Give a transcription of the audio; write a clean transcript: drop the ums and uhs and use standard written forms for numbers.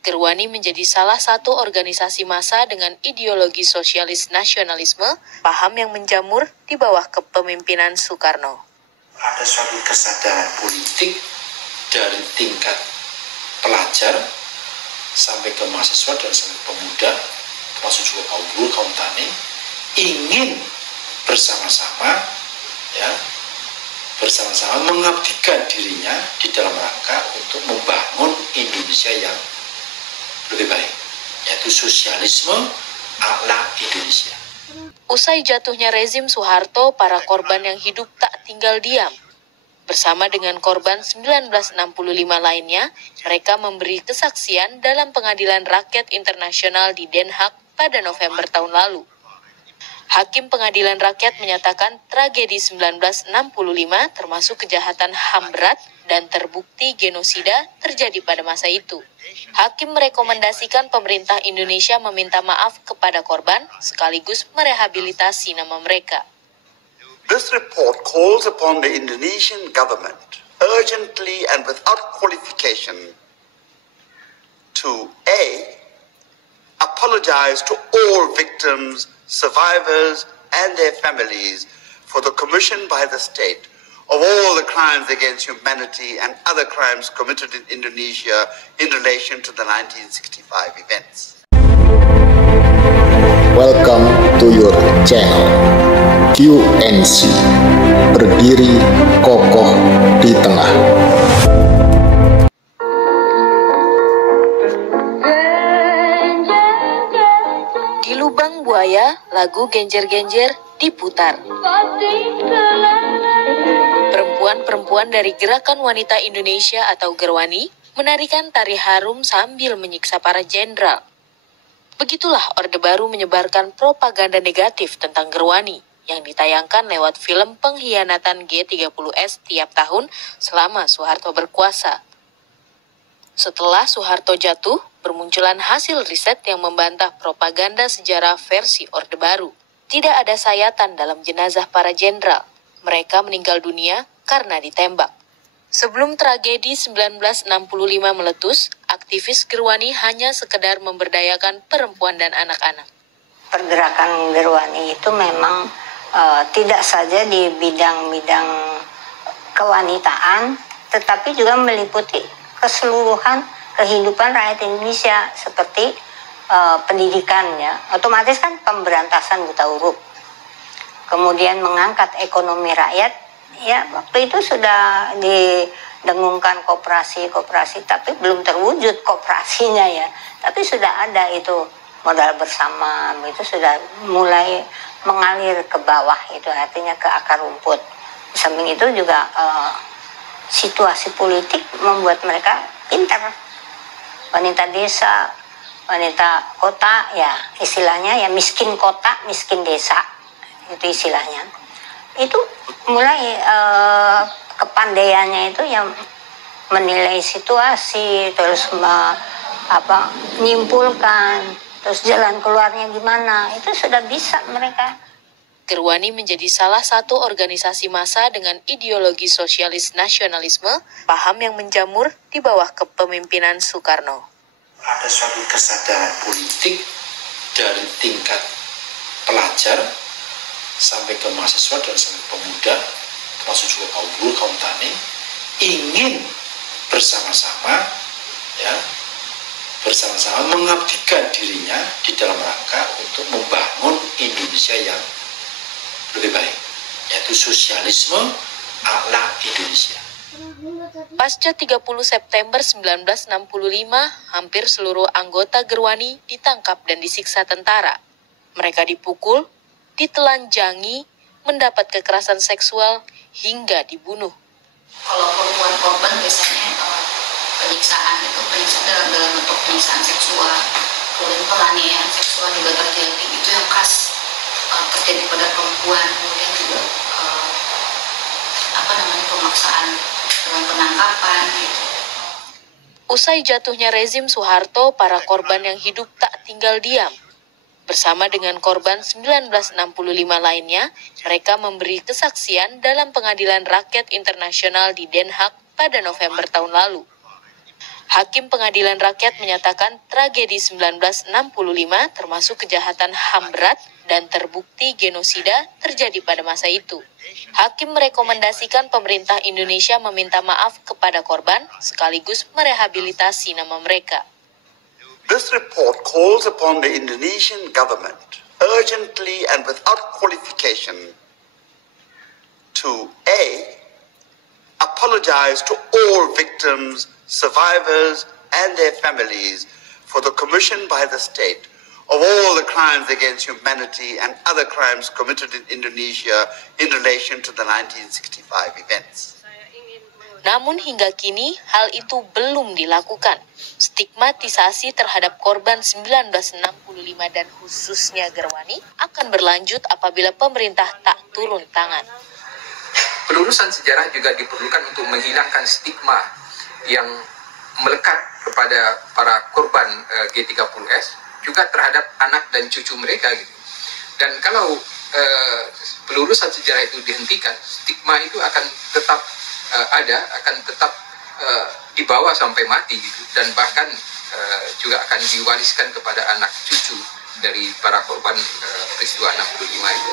Gerwani menjadi salah satu organisasi massa dengan ideologi sosialis nasionalisme, paham yang menjamur di bawah kepemimpinan Soekarno. Ada suatu kesadaran politik dari tingkat pelajar sampai ke mahasiswa dan sampai pemuda, termasuk juga kaum buruh, kaum tani, ingin bersama-sama mengabdikan dirinya di dalam rangka untuk membangun Indonesia yang lebih baik, yaitu sosialisme ala Indonesia. Usai jatuhnya rezim Soeharto, para korban yang hidup tak tinggal diam. Bersama dengan korban 1965 lainnya, mereka memberi kesaksian dalam Pengadilan Rakyat Internasional di Den Haag pada November tahun lalu. Hakim Pengadilan Rakyat menyatakan tragedi 1965 termasuk kejahatan HAM berat dan terbukti genosida terjadi pada masa itu. Hakim merekomendasikan pemerintah Indonesia meminta maaf kepada korban sekaligus merehabilitasi nama mereka. This report calls upon the Indonesian government urgently and without qualification to A. apologize to all victims, survivors, and their families for the commission by the state of all the crimes against humanity and other crimes committed in Indonesia in relation to the 1965 events. Welcome to your channel QNC, berdiri kokoh di tengah. Di lubang buaya, lagu Genjer-Genjer diputar. Perempuan-perempuan dari Gerakan Wanita Indonesia atau Gerwani menarikan tari harum sambil menyiksa para jenderal. Begitulah Orde Baru menyebarkan propaganda negatif tentang Gerwani yang ditayangkan lewat film pengkhianatan G30S tiap tahun selama Soeharto berkuasa. Setelah Soeharto jatuh, bermunculan hasil riset yang membantah propaganda sejarah versi Orde Baru. Tidak ada sayatan dalam jenazah para jenderal. Mereka meninggal dunia karena ditembak. Sebelum tragedi 1965 meletus, aktivis Gerwani hanya sekedar memberdayakan perempuan dan anak-anak. Pergerakan Gerwani itu memang tidak saja di bidang-bidang kewanitaan, tetapi juga meliputi keseluruhan kehidupan rakyat Indonesia seperti pendidikan, ya, otomatis kan pemberantasan buta huruf, kemudian mengangkat ekonomi rakyat, ya waktu itu sudah didengungkan koperasi, tapi belum terwujud koperasinya, ya, tapi sudah ada itu modal bersama, itu sudah mulai mengalir ke bawah, itu artinya ke akar rumput. Di samping itu juga situasi politik membuat mereka pintar. Wanita desa, wanita kota, ya istilahnya ya miskin kota, miskin desa, itu istilahnya. Itu mulai kepandaiannya itu yang menilai situasi, terus menyimpulkan, terus jalan keluarnya gimana, itu sudah bisa mereka. Gerwani menjadi salah satu organisasi massa dengan ideologi sosialis nasionalisme, paham yang menjamur di bawah kepemimpinan Soekarno. Ada suatu kesadaran politik dari tingkat pelajar sampai ke mahasiswa dan sampai pemuda, termasuk juga kaum buruh, kaum tani, ingin bersama-sama mengabdikan dirinya di dalam rangka untuk membangun Indonesia yang lebih baik, yaitu sosialisme ala Indonesia. Pasca 30 September 1965, hampir seluruh anggota Gerwani ditangkap dan disiksa tentara. Mereka dipukul, ditelanjangi, mendapat kekerasan seksual, hingga dibunuh. Kalau perempuan korban biasanya penyiksaan dalam bentuk penyiksaan seksual, kemudian penganiayaan seksual juga terjadi, itu yang khas terjadi pada perempuan, kemudian juga pemaksaan dalam penangkapan gitu. Usai jatuhnya rezim Soeharto, para korban yang hidup tak tinggal diam. Bersama dengan korban 1965 lainnya, mereka memberi kesaksian dalam Pengadilan Rakyat Internasional di Den Haag pada November tahun lalu. Hakim Pengadilan Rakyat menyatakan tragedi 1965 termasuk kejahatan HAM berat dan terbukti genosida terjadi pada masa itu. Hakim merekomendasikan pemerintah Indonesia meminta maaf kepada korban sekaligus merehabilitasi nama mereka. This report calls upon the Indonesian government urgently and without qualification to A, apologize to all victims, survivors, and their families for the commission by the state of all the crimes against humanity and other crimes committed in Indonesia in relation to the 1965 events. Namun hingga kini hal itu belum dilakukan. Stigmatisasi terhadap korban 1965 dan khususnya Gerwani akan berlanjut apabila pemerintah tak turun tangan. Pelurusan sejarah juga diperlukan untuk menghilangkan stigma yang melekat kepada para korban G30S, juga terhadap anak dan cucu mereka gitu. Dan kalau pelurusan sejarah itu dihentikan, stigma itu akan tetap akan tetap dibawa sampai mati gitu, dan bahkan juga akan diwariskan kepada anak cucu dari para korban peristiwa 65 itu.